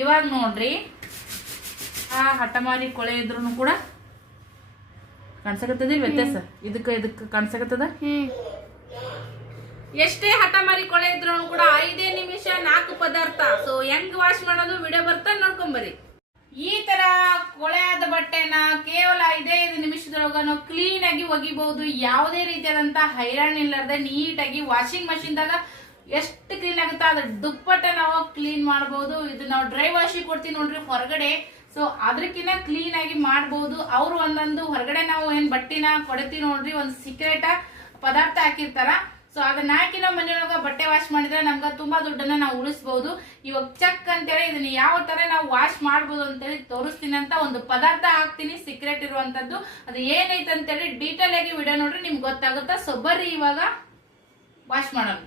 ಇವಾಗ ನೋಡ್ರಿ ಆ ಹಠಮಾರಿ ಕೊಳೆ ಇದ್ರೂ ಕೂಡ ಕಾಣಿಸಕತ್ತದಿಲ್ಲ ವ್ಯತ್ಯಾಸ. ಇದಕ್ಕೆ ಕಾಣಿಸಕತ್ತದ. ಎಷ್ಟೇ ಹಠಮಾರಿ ಕೊಳೆ ಇದ್ರೂ ಕೂಡ 5 ನಿಮಿಷ 4 ಪದಾರ್ಥ. ಸೊ ಹೆಂಗ್ ವಾಶ್ ಮಾಡೋದು ವಿಡಿಯೋ ಬರ್ತಾ ನೋಡ್ಕೊಂಬರಿ. ಈ ತರ ಕೊಳೆ ಆದ ಬಟ್ಟೆನ ಕೇವಲ 5 ನಿಮಿಷದೊಳಗ ನಾವು ಕ್ಲೀನ್ ಆಗಿ ಒಗಿಬಹುದು. ಯಾವುದೇ ರೀತಿಯಾದಂತ ಹೈರಾಣ ಇಲ್ಲದೆ ನೀಟಾಗಿ ವಾಷಿಂಗ್ ಮಷಿನ್ ದಾಗ ಎಷ್ಟು ಕ್ಲೀನ್ ಆಗುತ್ತೋ ಅದ್ರ ದುಪ್ಪಟ್ಟ ನಾವು ಕ್ಲೀನ್ ಮಾಡಬಹುದು. ಇದು ನಾವು ಡ್ರೈ ವಾಶಿಂಗ್ ಕೊಡ್ತೀವಿ ನೋಡ್ರಿ ಹೊರಗಡೆ. ಸೊ ಅದಕ್ಕಿಂತ ಕ್ಲೀನ್ ಆಗಿ ಮಾಡಬಹುದು. ಅವ್ರು ಒಂದೊಂದು ಹೊರಗಡೆ ನಾವು ಏನ್ ಬಟ್ಟಿನ ಕೊಡ್ತೀವಿ ನೋಡ್ರಿ, ಒಂದು ಸೀಕ್ರೆಟ್ ಪದಾರ್ಥ ಹಾಕಿರ್ತಾರ. ಸೊ ಅದನ್ನ ಹಾಕಿ ನಾವು ಮನೆಯೊಳಗ ಬಟ್ಟೆ ವಾಶ್ ಮಾಡಿದ್ರೆ ನಮ್ಗೆ ತುಂಬಾ ದುಡ್ಡನ್ನ ನಾವು ಉಳಿಸಬಹುದು. ಇವಾಗ ಚೆಕ್ ಅಂತೇಳಿ ಇದನ್ನ ಯಾವ ತರ ನಾವು ವಾಶ್ ಮಾಡ್ಬೋದು ಅಂತೇಳಿ ತೋರಿಸ್ತೀನಿ ಅಂತ ಒಂದು ಪದಾರ್ಥ ಹಾಕ್ತೀನಿ, ಸೀಕ್ರೆಟ್ ಇರುವಂತದ್ದು. ಅದು ಏನೈತೆ ಅಂತೇಳಿ ಡೀಟೇಲ್ ಆಗಿ ವಿಡಿಯೋ ನೋಡ್ರಿ ನಿಮ್ಗೆ ಗೊತ್ತಾಗುತ್ತಾ. ಸೊ ಬರ್ರಿ ಇವಾಗ ವಾಶ್ ಮಾಡೋಣ.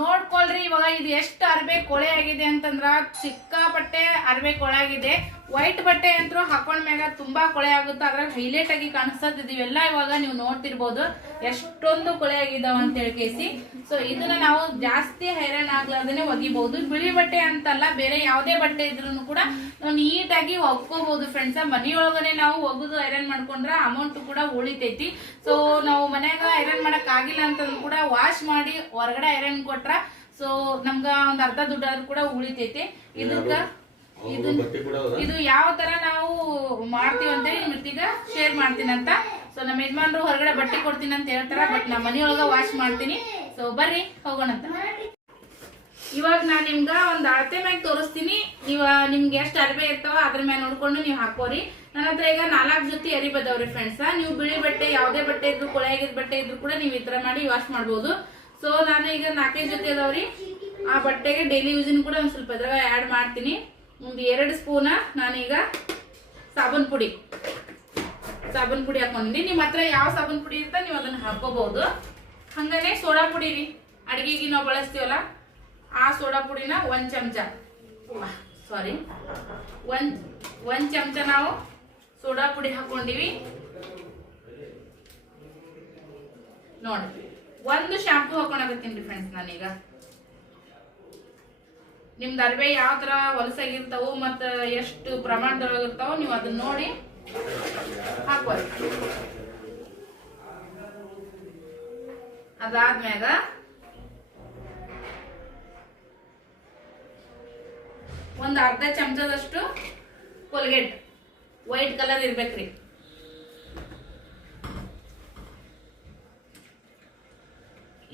ನೋಡ್ಕೊಳ್ರಿ ಇವಾಗ ಇದು ಎಷ್ಟು ಅರ್ಬೆ ಕೊಳೆ ಆಗಿದೆ ಅಂತಂದ್ರ ಸಿಕ್ಕಾಪಟ್ಟೆ ಅರ್ಬೆ ಕೊಳೆ ಆಗಿದೆ. ವೈಟ್ ಬಟ್ಟೆ ಅಂತೂ ಹಾಕೊಂಡ್ ಮ್ಯಾಗ ತುಂಬಾ ಕೊಳೆ ಆಗುತ್ತೆ, ಅದ್ರಾಗ ಹೈಲೈಟ್ ಆಗಿ ಕಾಣಿಸ್ತದ. ಇವೆಲ್ಲ ಇವಾಗ ನೀವು ನೋಡ್ತಿರ್ಬೋದು ಎಷ್ಟೊಂದು ಕೊಳೆ ಆಗಿದಾವ ಅಂತ ಹೇಳಿ. ಸೊ ಇದನ್ನ ನಾವು ಜಾಸ್ತಿ ಹೈರಾಣ ಆಗ್ಲಾರ್ದೇನೆ ಒಗಿಬಹುದು. ಬಿಳಿ ಬಟ್ಟೆ ಅಂತಲ್ಲ, ಬೇರೆ ಯಾವುದೇ ಬಟ್ಟೆ ಇದ್ರೂ ಕೂಡ ನಾವು ನೀಟಾಗಿ ಒಗ್ಕೋಬಹುದು ಫ್ರೆಂಡ್ಸ್. ಮನೆಯೊಳಗನೆ ನಾವು ಒಗದು ಐರನ್ ಮಾಡ್ಕೊಂಡ್ರೆ ಅಮೌಂಟ್ ಕೂಡ ಉಳಿತೈತಿ. ಸೊ ನಾವು ಮನ್ಯಾಗ ಐರನ್ ಮಾಡಕ್ ಆಗಿಲ್ಲ ಅಂತಂದ್ರೂ ಕೂಡ ವಾಶ್ ಮಾಡಿ ಹೊರಗಡೆ ಐರನ್ ಕೊಟ್ರ ಸೊ ನಮ್ಗ ಒಂದ್ ಅರ್ಧ ದುಡ್ಡಾದ್ರೂ ಕೂಡ ಉಳಿತೈತಿ. ಇದು ಯಾವ ತರ ನಾವು ಮಾಡ್ತೀವಿ ಅಂತೇಳಿ ನಿಮ್ಗೆ ಶೇರ್ ಮಾಡ್ತೀನಿ ಅಂತ. ಸೊ ನಮ್ಮ ಯಜಮಾನ್ರು ಹೊರಗಡೆ ಬಟ್ಟೆ ಕೊಡ್ತೀನಿ ಅಂತ ಹೇಳ್ತಾರ, ಬಟ್ ನಾ ಮನೆಯೊಳಗ ವಾಶ್ ಮಾಡ್ತೀನಿ. ಸೊ ಬರ್ರಿ ಹೋಗೋಣಂತ. ಇವಾಗ ನಾನ್ ನಿಮ್ಗ ಒಂದ್ ಅಳತೆ ಮ್ಯಾಗ ತೋರಿಸ್ತೀನಿ. ನಿಮ್ಗೆ ಎಷ್ಟು ಅರಿಬೆ ಇರ್ತಾವ ಅದ್ರ ಮ್ಯಾಗ ನೋಡ್ಕೊಂಡು ನೀವು ಹಾಕೋರಿ. ನನ್ನ ಹತ್ರ ಈಗ 4 ಜೊತೆ ಅರಿಬೆ ಅದಾವ್ರಿ ಫ್ರೆಂಡ್ಸ್. ನೀವು ಬಿಳಿ ಬಟ್ಟೆ ಯಾವುದೇ ಬಟ್ಟೆ ಇದ್ರು, ಕೊಳೆ ಆಗಿದ್ ಬಟ್ಟೆ ಇದ್ರು ಕೂಡ ನೀವು ಈ ತರ ಮಾಡಿ ವಾಶ್ ಮಾಡ್ಬೋದು. ಸೊ ನಾನು ಈಗ 4 ಜೊತೆ ಅದಾವ್ರಿ. ಆ ಬಟ್ಟೆಗೆ ಡೈಲಿ ಯೂಸಿನ ಕೂಡ ಒಂದ್ ಸ್ವಲ್ಪ ಇದ್ರಾಗ ಆ್ಯಡ್ ಮಾಡ್ತೀನಿ. ಒಂದು 2 ಸ್ಪೂನ್ ನಾನೀಗ ಸಾಬೂನ್ ಪುಡಿ ಹಾಕೊಂಡಿನಿ. ನಿಮ್ಮ ಹತ್ರ ಯಾವ ಸಾಬೂನ್ ಪುಡಿ ಇರ್ತಾ ನೀವು ಅದನ್ನ ಹಾಕೋಬಹುದು. ಹಂಗಾನೆ ಸೋಡಾ ಪುಡಿ ರೀ, ಅಡಿಗೆಗೆ ನಾವು ಬಳಸ್ತೀವಲ್ಲ ಆ ಸೋಡಾ ಪುಡಿನ 1 ಚಮಚ ಒಂದ್ ಚಮಚ ನಾವು ಸೋಡಾ ಪುಡಿ ಹಾಕೊಂಡಿವಿ ನೋಡ್ರಿ. ಒಂದು ಶಾಂಪೂ ಹಾಕೊಂಡಾಗತ್ತೀನಿ ಫ್ರೆಂಡ್ಸ್ ನಾನೀಗ. ನಿಮ್ದು ಅರ್ಬೆ ಯಾವ ತರ ಹೊಲಸಾಗಿರ್ತಾವು ಮತ್ತ ಎಷ್ಟು ಪ್ರಮಾಣದೊಳಗಿರ್ತಾವ ನೀವು ಅದನ್ನ ನೋಡಿ ಹಾಕೋರಿ. ಅದಾದ್ಮ್ಯಾಗ ಒಂದ್ ಅರ್ಧ ಚಮಚದಷ್ಟು ಕೋಲ್ಗೇಟ್ ವೈಟ್ ಕಲರ್ ಇರ್ಬೇಕ್ರಿ.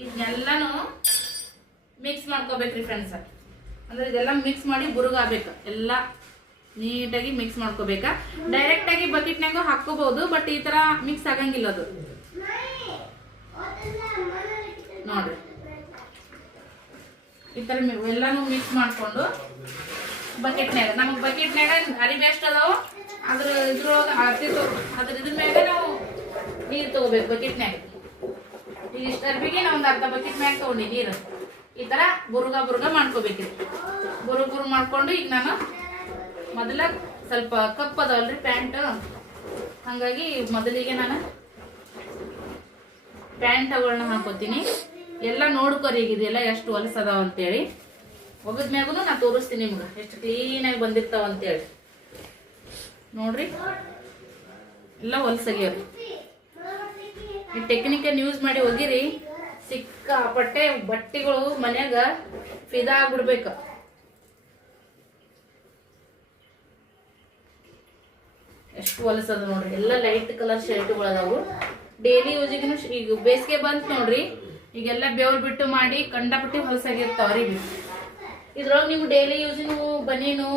ಇದನ್ನೆಲ್ಲಾನು ಮಿಕ್ಸ್ ಮಾಡ್ಕೋಬೇಕ್ರಿ ಫ್ರೆಂಡ್ಸ್. ಅಂದ್ರೆ ಇದೆಲ್ಲ ಮಿಕ್ಸ್ ಮಾಡಿ ಬುರುಗಾಗಬೇಕು. ಎಲ್ಲ ನೀಟಾಗಿ ಮಿಕ್ಸ್ ಮಾಡ್ಕೋಬೇಕಾ. ಡೈರೆಕ್ಟ್ ಆಗಿ ಬಕೆಟ್ನಾಗ ಹಾಕೋಬಹುದು, ಬಟ್ ಈ ತರ ಮಿಕ್ಸ್ ಆಗಂಗಿಲ್ಲ ಅದು ನೋಡ್ರಿ. ಈ ತರ ಎಲ್ಲಾನು ಮಿಕ್ಸ್ ಮಾಡ್ಕೊಂಡು ಬಕೆಟ್ನಾಗ, ನಮಗ್ ಬಕೆಟ್ನಾಗ ಅರಿಬೆ ಎಷ್ಟು ಅದಾವ ಅದ್ರ ಇದ್ರ ಮ್ಯಾಗ ನಾವು ನೀರ್ ತಗೋಬೇಕು ಬಕೆಟ್ನಾಗ. ಈಗ ಇಷ್ಟ ಅರ್ಬಿಗೆ ನಾವು ಒಂದು ಅರ್ಧ ಬಕೆಟ್ ಮ್ಯಾಗ ತಗೊಂಡಿ ನೀರು. ಈ ತರ ಬುರುಗ ಮಾಡ್ಕೋಬೇಕ್ರಿ. ಬುರು ಮಾಡ್ಕೊಂಡು ಈಗ ನಾನು ಮೊದಲ ಸ್ವಲ್ಪ ಕಪ್ ಅದಾವಲ್ರಿ ಪ್ಯಾಂಟ್, ಹಂಗಾಗಿ ಮೊದಲಿಗೆ ನಾನು ಪ್ಯಾಂಟ್ಗಳನ್ನ ಹಾಕೋತೀನಿ. ಎಲ್ಲ ನೋಡ್ಕೊರಿ ಈಗ ಇದೆಲ್ಲ ಎಷ್ಟು ಹೊಲಸದಾವ ಅಂತೇಳಿ. ಒಗದ್ಮ್ಯಾಗೂ ನಾ ತೋರಿಸ್ತೀನಿ ನಿಮ್ಗೆ ಎಷ್ಟು ಕ್ಲೀನಾಗಿ ಬಂದಿರ್ತಾವ ಅಂತೇಳಿ. ನೋಡ್ರಿ ಎಲ್ಲ ಹೊಲಸಾಗ್ಯಾವ್ರಿ. ಈ ಟೆಕ್ನಿಕನ್ನು ಯೂಸ್ ಮಾಡಿ ಒಗಿರಿ. ಸಿಕ್ಕಾಪಟ್ಟೆ ಬಟ್ಟೆಗಳು ಮನ್ಯಾಗ ಫಿದಾ ಆಗ್ಬಿಡ್ಬೇಕು. ಎಷ್ಟು ಹೊಲಸದ ನೋಡ್ರಿ. ಎಲ್ಲ ಲೈಟ್ ಕಲರ್ ಶರ್ಟ್ಗಳದಾವು. ಡೈಲಿ ಯೂಸಿಗೂ ಈಗ ಬೇಸಿಗೆ ಬಂತು ನೋಡ್ರಿ, ಈಗೆಲ್ಲ ಬೆವ್ರು ಬಿಟ್ಟು ಮಾಡಿ ಕಂಡಪಟ್ಟಿ ಹೊಲಸಾಗಿರ್ತಾವ್ರಿ. ಇದ್ರೊಳಗೆ ನೀವು ಡೈಲಿ ಯೂಸಿನ ಬನೀನು,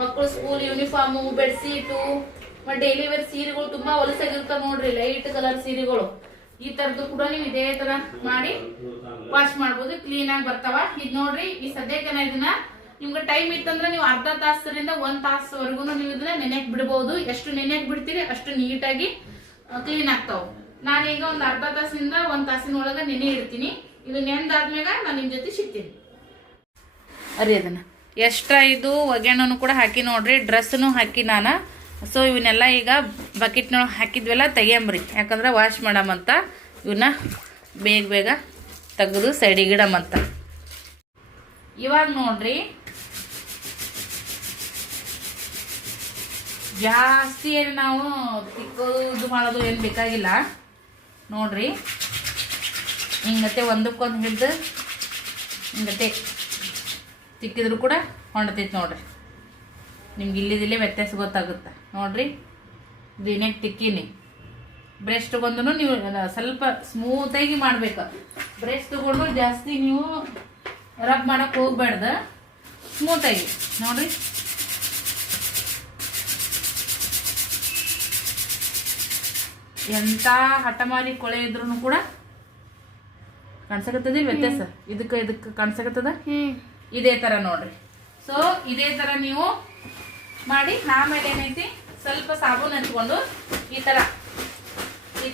ಮಕ್ಕಳು school uniform, bedsheet, daily wear ಸೀರೆಗಳು ತುಂಬಾ ಹೊಲಸಾಗಿರ್ತಾವ ನೋಡ್ರಿ, ಲೈಟ್ ಕಲರ್ ಸೀರೆಗಳು. ಈ ತರದ್ದು ಕೂಡ ನೀವು ಇದೇ ತರ ಮಾಡಿ ವಾಶ್ ಮಾಡ್ಬೋದು, ಕ್ಲೀನ್ ಆಗಿ ಬರ್ತಾವ. ಇದ್ ನೋಡ್ರಿ, ಈ ಸದ್ಯಕ್ಕೆ ಇದನ್ನ ನಿಮ್ಗೆ ಟೈಮ್ ಇತ್ತಂದ್ರೆ ನೀವು ಅರ್ಧ ತಾಸರಿಂದ 1 ತಾಸವರೆಗೂ ನೀವು ಇದನ್ನ ನೆನೆಕ್ ಬಿಡಬಹುದು. ಎಷ್ಟು ನೆನೆಕ್ ಬಿಡ್ತೀರಿ ಅಷ್ಟು ನೀಟಾಗಿ ಕ್ಲೀನ್ ಆಗ್ತಾವ. ನಾನೀಗ ಒಂದು ಅರ್ಧ ತಾಸಿಂದ 1 ತಾಸಿನ ಒಳಗ ನೆನೆ ಇಡ್ತೀನಿ. ಇದು ನೆಂದಾದ್ಮ್ಯಾಗ ನಾನು ನಿಮ್ ಜೊತೆ ಸಿಗ್ತೀನಿ. ಅರಿ ಅದನ್ನ ಎಷ್ಟ್ರ ಇದು ಒಗ್ಯಾಣನು ಕೂಡ ಹಾಕಿ ನೋಡ್ರಿ, ಡ್ರೆಸ್ನು ಹಾಕಿ ನಾನು. ಸೊ ಇವನ್ನೆಲ್ಲ ಈಗ ಬಕೆಟ್ನೊಳಗೆ ಹಾಕಿದ್ವೆಲ್ಲ ತೆಗಿಯಂಬ್ರಿ, ಯಾಕಂದ್ರೆ ವಾಶ್ ಮಾಡಮಂತ. ಇವನ್ನ ಬೇಗ ತೆಗೆದು ಸೈಡಿಗೆ ಇಡಮಂತ. ಇವಾಗ ನೋಡ್ರಿ ಜಾಸ್ತಿ ಏನು ನಾವು ತಿಕ್ಕೋದು ಮಾಡೋದು ಏನು ಬೇಕಾಗಿಲ್ಲ ನೋಡ್ರಿ. ಹಿಂಗತ್ತೆ ಒಂದಕ್ಕೊಂದು ಹಿಡ್ದು ಹಿಂಗತ್ತೆ ತಿಕ್ಕಿದ್ರು ಕೂಡ ಹೊಂಡ್ತೈತೆ ನೋಡ್ರಿ. ನಿಮ್ಗೆ ಇಲ್ಲಿದಿಲ್ಲೇ ವ್ಯತ್ಯಾಸ ಗೊತ್ತಾಗುತ್ತೆ ನೋಡ್ರಿ. ದಿನಾಗ ತಿಕ್ಕೀನಿ. ಬ್ರಷ್ ತೊಗೊಂಡು ನೀವು ಸ್ವಲ್ಪ ಸ್ಮೂತಾಗಿ ಮಾಡ್ಬೇಕು. ಬ್ರಷ್ ತೊಗೊಂಡು ಜಾಸ್ತಿ ನೀವು ರಬ್ ಮಾಡಕ್ಕೆ ಹೋಗ್ಬಾರ್ದು, ಸ್ಮೂತಾಗಿ ನೋಡ್ರಿ. ಎಂಥ ಹಠಮಾರಿ ಕೊಳೆ ಇದ್ರೂ ಕೂಡ ಕಾಣಿಸಕತ್ತದ ವ್ಯತ್ಯಾಸ. ಇದಕ್ಕೆ ಕಾಣಿಸಕತ್ತದ ಇದೇ ಥರ ನೋಡ್ರಿ. ಸೊ ಇದೇ ಥರ ನೀವು ಮಾಡಿ ಆಮೇಲೆ ಏನೈತಿ ಸ್ವಲ್ಪ ಸಾಬೂನು ಹಚ್ಕೊಂಡು ಈ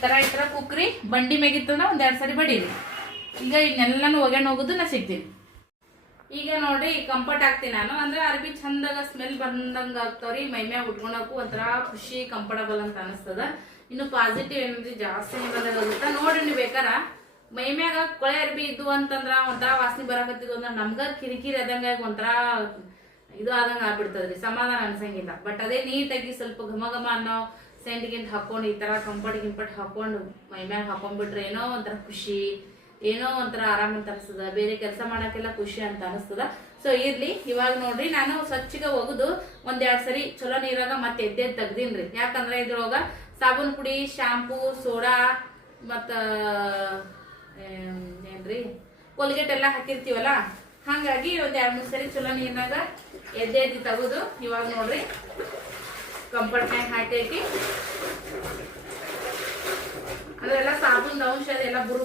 ಥರ ಕುಕ್ರಿ ಬಂಡಿ ಮ್ಯಾಗಿತ್ತಂದ್ರೆ ಒಂದು 2 ಸರಿ ಬಡೀರಿ. ಈಗ ಇನ್ನೆಲ್ಲನೂ ಒಗ್ಯಾಣ ಹೋಗೋದು ನಾ ಸಿಗ್ತೀನಿ. ಈಗ ನೋಡ್ರಿ ಕಂಫರ್ಟ್ ಹಾಕ್ತೀನಿ ನಾನು. ಅಂದ್ರೆ ಅರ್ಬಿ ಚಂದಾಗ ಸ್ಮೆಲ್ ಬಂದಂಗ ಆಗ್ತಾವ್ರಿ. ಮೈಮ್ಯಾಗ ಉಟ್ಕೊಳಕು ಒಂಥರ ಖುಷಿ ಕಂಫರ್ಟಬಲ್ ಅಂತ ಅನಿಸ್ತದ. ಇನ್ನು ಪಾಸಿಟಿವ್ ಎನರ್ಜಿ ಜಾಸ್ತಿ ಬಂದಾಗುತ್ತೆ ನೋಡ್ರಿ. ನೀವು ಬೇಕಾರ ಮೈಮ್ಯಾಗ ಕೊಳೆ ಅರ್ಬಿ ಇದ್ದು ಅಂತಂದ್ರ ಒಂಥರ ವಾಸನೆ ಬರಾಕತ್ತಿದ್ವು ಅಂದ್ರೆ ನಮ್ಗ ಕಿರಿಕಿರಿ ಆದಂಗ ಒಂಥರ ಇದು ಆದಂಗ ಆಗ್ಬಿಡ್ತದ್ರಿ, ಸಮಾಧಾನ ಅನ್ಸಂಗಿಲ್ಲ. ಬಟ್ ಅದೇ ನೀಟಾಗಿ ಸ್ವಲ್ಪ ಘಮ ಘಮ ಅನ್ನೋ ಸೆಂಟ್ ಗಿಂಟ್ ಹಾಕೊಂಡು ಈ ತರ ಕಂಫರ್ಟ್ ಹಾಕೊಂಡು ಮೈಮ್ಯಾಗ ಹಾಕೊಂಡ್ಬಿಟ್ರೆ ಏನೋ ಒಂಥರ ಖುಷಿ, ಏನೋ ಒಂಥರ ಆರಾಮ್ ಅಂತ ಅನಿಸ್ತದ. ಬೇರೆ ಕೆಲಸ ಮಾಡಕ್ಕೆಲ್ಲ ಖುಷಿ ಅಂತ ಅನಿಸ್ತದ. ಸೊ ಇರ್ಲಿ, ಇವಾಗ ನೋಡ್ರಿ ನಾನು ಸ್ವಚ್ಛಗ ಒಗದು 1-2 ಸರಿ ಚಲೋ ನೀರಾಗ ಮತ್ತೆ ಎದ್ದೆ ತೆಗ್ದೀನ್ರಿ. ಯಾಕಂದ್ರೆ ಇದ್ರೊಳಗ ಸಾಬೂನ್ ಪುಡಿ, ಶಾಂಪೂ, ಸೋಡಾ ಮತ್ತ ಏನ್ರಿ ಕೋಲ್ಗೇಟ್ ಎಲ್ಲ ಹಾಕಿರ್ತೀವಲ್ಲ, ಹಾಗಾಗಿ 1-2-3 ಸರಿ ಚಲೋ ನೀರ್ನಾಗ ಎದ್ದೆ ತೆಗೆದು ಇವಾಗ ನೋಡ್ರಿ ಕಂಫರ್ಟ್ನಾಗ ಹಾಕೈತಿ. ಅದೆಲ್ಲ ಸಾಬೂನ್ ಅಂಶ ಅದೆಲ್ಲ ಬುರು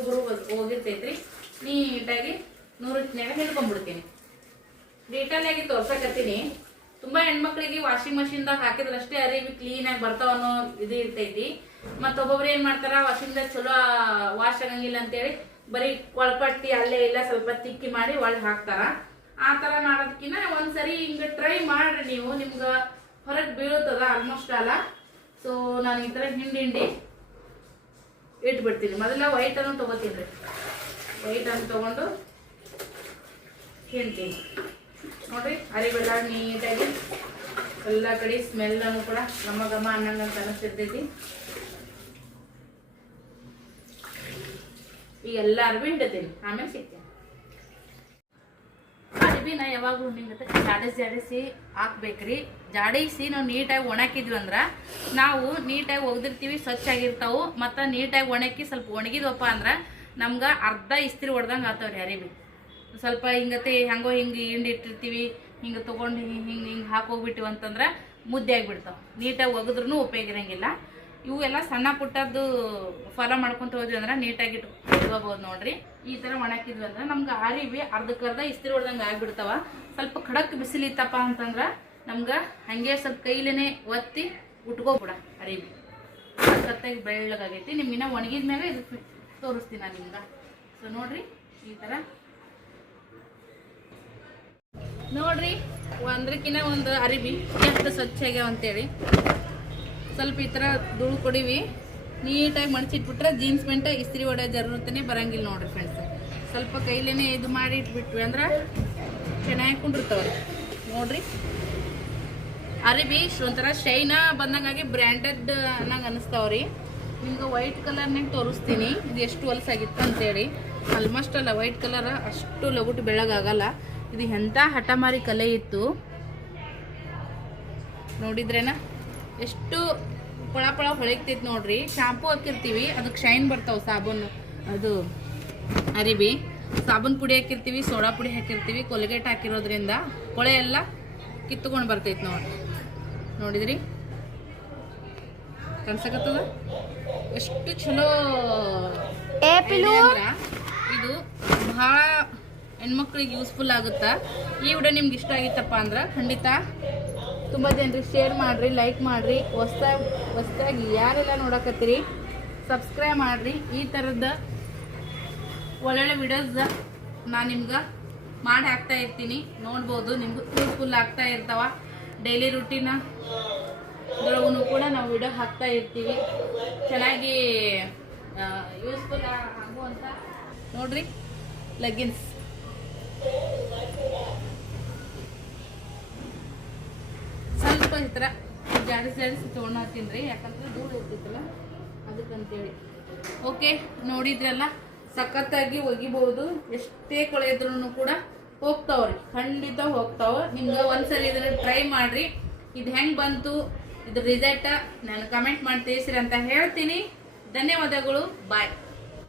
ಹೋಗಿರ್ತೈತ್ರಿ. ನೀಟಾಗಿ 100 ಹಿಟ್ನಾಗ ಹಿಡ್ಕೊಂಡ್ಬಿಡ್ತೀನಿ. ಡೀಟೇಲ್ ಆಗಿ ತೋರ್ಸಕತ್ತೀನಿ. ತುಂಬಾ ಹೆಣ್ಮಕ್ಳಿಗೆ ವಾಷಿಂಗ್ ಮಷಿನ್ದಾಗ ಹಾಕಿದ್ರಷ್ಟೇ ಅರಿವಿ ಕ್ಲೀನ್ ಆಗಿ ಬರ್ತಾವ ಅನ್ನೋ ಇದು ಇರ್ತೈತಿ. ಮತ್ತೊಬ್ಬೊಬ್ರು ಏನ್ ಮಾಡ್ತಾರ, ವಾಷಿಂಗ್ದಾಗ ಚಲೋ ವಾಶ್ ಆಗಂಗಿಲ್ಲ ಅಂತೇಳಿ ಬರೀ ಕೊಳಪಟ್ಟಿ ಅಲ್ಲೇ ಇಲ್ಲ ಸ್ವಲ್ಪ ತಿಕ್ಕಿ ಮಾಡಿ ಒಳಗೆ ಹಾಕ್ತಾರ. ಆ ತರ ಮಾಡೋದಕ್ಕಿಂತ ಒಂದ್ಸರಿ ಹಿಂಗ ಟ್ರೈ ಮಾಡ್ರಿ ನೀವು, ನಿಮ್ಗ ಹೊರಗೆ ಬೀಳುತ್ತದ ಆಲ್ಮೋಸ್ಟ್ ಅಲ್ಲ. ಸೊ ನಾನು ಈ ತರ ಹಿಂಡಿ ಇಟ್ಬಿಡ್ತೀನಿ. ಮೊದಲ ವೈಟ್ ಅನ್ನು ತಗೋತೀನಿ. ವೈಟ್ ಅನ್ನು ತಗೊಂಡು ಹಿಂಡ್ತೀನಿ ನೋಡ್ರಿ. ಅರಿವೆಲ್ಲ ನೀಟಾಗಿ ಎಲ್ಲ ಕಡೆ ಸ್ಮೆಲ್ ಅನ್ನು ಕೂಡ ಘಮ ಘಮ ಅನ್ನಂಗಂತ ಅನಿಸ್ತಿರ್ತೈತಿ. ಈಗ ಎಲ್ಲ ಅರ್ಬಿ ಹಿಂಡ್ತೀನಿ, ಆಮೇಲೆ ಸಿಗ್ತೀನಿ. ಅರ್ಬಿನ ಯಾವಾಗಲೂ ನಿಂಗತ್ತೆ ಜಾಡಿಸಿ ಹಾಕ್ಬೇಕ್ರಿ. ಜಾಡಿಸಿ ನಾವು ನೀಟಾಗಿ ಒಣಗಿದ್ವಿ ಅಂದ್ರ ನಾವು ನೀಟಾಗಿ ಒಗ್ದಿರ್ತೀವಿ, ಸ್ವಚ್ಛ ಆಗಿರ್ತಾವು. ಮತ್ತು ನೀಟಾಗಿ ಒಣಗಿ ಸ್ವಲ್ಪ ಒಣಗಿದ್ವಪ್ಪ ಅಂದ್ರೆ ನಮ್ಗೆ ಅರ್ಧ ಇಸ್ತ್ರಿ ಹೊಡ್ದಂಗೆ ಆಗ್ತಾವ್ರಿ ಅರಿಬಿ. ಸ್ವಲ್ಪ ಹಿಂಗತ್ತೆ ಹೆಂಗೋ ಹಿಂಗೆ ಹಿಂಡಿಟ್ಟಿರ್ತೀವಿ, ಹಿಂಗೆ ತೊಗೊಂಡು ಹಿಂಗೆ ಹಾಕೋಗ್ಬಿಟ್ಟಿವಿ ಅಂತಂದ್ರೆ ಮುದ್ದೆ ಆಗಿಬಿಡ್ತಾವೆ. ನೀಟಾಗಿ ಒಗದ್ರೂ ಉಪಯೋಗ ಇರಂಗಿಲ್ಲ. ಇವು ಎಲ್ಲ ಸಣ್ಣ ಪುಟ್ಟದ್ದು ಫಾಲೋ ಮಾಡ್ಕೊಂತ ಹೋದ್ವಿ ಅಂದ್ರೆ ನೀಟಾಗಿ ಇಟ್ಕೋಬಹುದು ನೋಡ್ರಿ. ಈ ಥರ ಒಣಗಿದ್ವಿ ಅಂದ್ರೆ ನಮ್ಗೆ ಅರಿವಿ ಅರ್ಧಕ್ಕರ್ಧ ಇಸ್ತ್ರಿ ಹೊಡ್ದಂಗೆ ಆಗಿಬಿಡ್ತಾವ. ಸ್ವಲ್ಪ ಖಡಕ್ ಬಿಸಿಲಿತ್ತಪ್ಪ ಅಂತಂದ್ರೆ ನಮ್ಗೆ ಹಂಗೆ ಸ್ವಲ್ಪ ಕೈಲೇನೆ ಒತ್ತಿ ಉಟ್ಕೋಬಿಡ ಅರಿವಿ. ಸತ್ತಾಗಿ ಬೆಳ್ಳಗಾಗೈತಿ. ನಿಮ್ಗಿನ್ನ ಒಣಗಿದ ಮೇಲೆ ಇದಕ್ಕೆ ತೋರಿಸ್ತೀನಿ ನಾನು ನಿಮ್ಗೆ. ಸೊ ನೋಡ್ರಿ ಈ ಥರ ನೋಡ್ರಿ, ಒಂದ್ರಕ್ಕಿಂತ ಒಂದು ಅರಿವಿ ಎಷ್ಟು ಸ್ವಚ್ಛ ಆಗ್ಯಾವ ಅಂತೇಳಿ ಸ್ವಲ್ಪ ಈ ಥರ ಧೂಳು ಕೊಡಿವಿ. ನೀಟಾಗಿ ಮಡಚಿಟ್ಬಿಟ್ರೆ ಜೀನ್ಸ್ ಪ್ಯಾಂಟ್ ಇಸ್ತ್ರಿ ಹೊಡೆಯೋ ಜರೂರತನೇ ಬರಂಗಿಲ್ಲ ನೋಡ್ರಿ ಫ್ರೆಂಡ್ಸ್. ಸ್ವಲ್ಪ ಕೈಲೇನೆ ಇದು ಮಾಡಿ ಇಟ್ಬಿಟ್ವಿ ಅಂದ್ರೆ ಚೆನ್ನಾಗಿ ಕುಂಡಿರ್ತಾವ್ರಿ ನೋಡ್ರಿ. ಅರಿಬಿ ಒಂಥರ ಶೈನ ಬಂದಂಗಾಗಿ ಬ್ರ್ಯಾಂಡೆಡ್ ಅನ್ನಂಗೆ ಅನಿಸ್ತಾವ್ರಿ. ನಿಮ್ಗೆ ವೈಟ್ ಕಲರ್ನಾಗ ತೋರಿಸ್ತೀನಿ ಇದು ಎಷ್ಟು ಹೊಲಸಾಗಿತ್ತು ಅಂತೇಳಿ. ಆಲ್ಮೋಸ್ಟ್ ಅಲ್ಲ ವೈಟ್ ಕಲರ್ ಅಷ್ಟು ಲಗುಟು ಬೆಳಗಾಗಲ್ಲ. ಇದು ಎಂಥ ಹಠಮಾರಿ ಕಲೆ ಇತ್ತು ನೋಡಿದ್ರೇನ, ಎಷ್ಟು ಪಳ ಹೊಳಗ್ತೈತಿ ನೋಡ್ರಿ. ಶಾಂಪೂ ಹಾಕಿರ್ತೀವಿ, ಅದಕ್ಕೆ ಶೈನ್ ಬರ್ತಾವೆ. ಸಾಬೂನು ಅದು ಅರಿಬಿ ಸಾಬೂನು ಪುಡಿ ಹಾಕಿರ್ತೀವಿ, ಸೋಡಾ ಪುಡಿ ಹಾಕಿರ್ತೀವಿ, ಕೋಲ್ಗೇಟ್ ಹಾಕಿರೋದ್ರಿಂದ ಕೊಳೆ ಎಲ್ಲ ಕಿತ್ತುಕೊಂಡು ಬರ್ತೈತಿ ನೋಡ್ರಿ. ನೋಡಿದ್ರಿ ಕನ್ಸಕತ್ತದ ಎಷ್ಟು ಚಲೋ. ಇದು ಬಹಳ ಹೆಣ್ಮಕ್ಳಿಗೆ ಯೂಸ್ಫುಲ್ ಆಗುತ್ತಾ. ಈ ವಿಡಿಯೋ ನಿಮ್ಗೆ ಇಷ್ಟ ಆಗಿತ್ತಪ್ಪ ಅಂದ್ರೆ ಖಂಡಿತ ತುಂಬ ಜನರಿಗೆ ಶೇರ್ ಮಾಡಿರಿ, ಲೈಕ್ ಮಾಡಿರಿ. ಹೊಸ್ದಾಗಿ ಯಾರೆಲ್ಲ ನೋಡಕತ್ತೀರಿ ಸಬ್ಸ್ಕ್ರೈಬ್ ಮಾಡಿರಿ. ಈ ಥರದ ಒಳ್ಳೊಳ್ಳೆ ವಿಡಿಯೋಸ್ ನಾನು ನಿಮ್ಗೆ ಮಾಡಿ ಹಾಕ್ತಾ ಇರ್ತೀನಿ, ನೋಡ್ಬೋದು. ನಿಮ್ಗೆ ಯೂಸ್ಫುಲ್ ಆಗ್ತಾ ಇರ್ತಾವ. ಡೈಲಿ ರುಟೀನ ಅದ್ರೊಳಗೂ ಕೂಡ ನಾವು ವಿಡಿಯೋ ಹಾಕ್ತಾ ಇರ್ತೀವಿ. ಚೆನ್ನಾಗಿ ಯೂಸ್ಫುಲ್ ಆಗುವಂಥ ನೋಡ್ರಿ ಲೆಗ್ಗಿನ್ಸ್. ಸ್ವಲ್ಪ ಈ ಥರ ಜಾಡಿಸಿ ತೊಗೊಂಡ್ತೀನಿ ಯಾಕಂದ್ರೆ ಧೂಳು ಇರ್ತಿತ್ತಲ್ಲ ಅದಕ್ಕಂತೇಳಿ. ಓಕೆ, ನೋಡಿದ್ರಲ್ಲ ಸಖತ್ತಾಗಿ ಒಗಿಬಹುದು. ಎಷ್ಟೇ ಕೊಳೆ ಇದ್ರೂ ಕೂಡ ಹೋಗ್ತಾವ್ರಿ, ಖಂಡಿತ ಹೋಗ್ತಾವ. ನಿಮ್ಗೆ ಒಂದ್ಸರಿ ಇದನ್ನ ಟ್ರೈ ಮಾಡ್ರಿ. ಇದು ಹೆಂಗ್ ಬಂತು, ಇದ್ರ ರಿಸಲ್ಟ್ ನಾನು ಕಮೆಂಟ್ ಮಾಡಿ ತಿಳಿಸಿರಿ ಅಂತ ಹೇಳ್ತೀನಿ. ಧನ್ಯವಾದಗಳು, ಬಾಯ್.